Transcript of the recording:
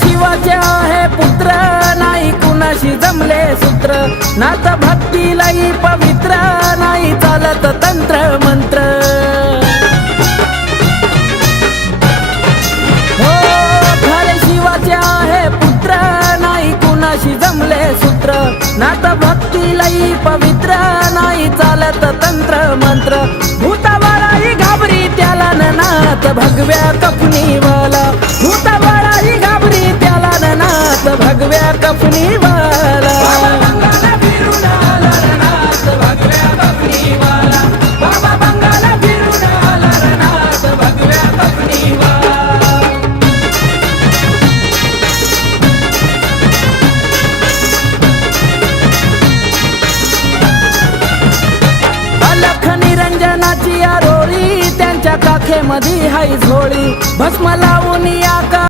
शिवाचे आहे पुत्र नाही कुणाशी जमले सूत्र नात भक्तीलाही पवित्र नाही चालत तंत्र मंत्र हो खरे शिवाचे आहे पुत्र नाही कुणाशी जमले सूत्र नात भक्तीलाही पवित्र नाही चालत तंत्र मंत्र भूताबाळाही घाबरी त्याला नाथ भगव्या कफनीवाला भूताबाळाही घाबरी त्याला नाथ भगव्या कफनीवाला बाबा बंगाला फिरून आला रे नाथ भगव्या कफनीवाला अलख निरंजनाची आरोळी त्यांच्या काखेमध्ये हाय झोळी भस्म लावून आका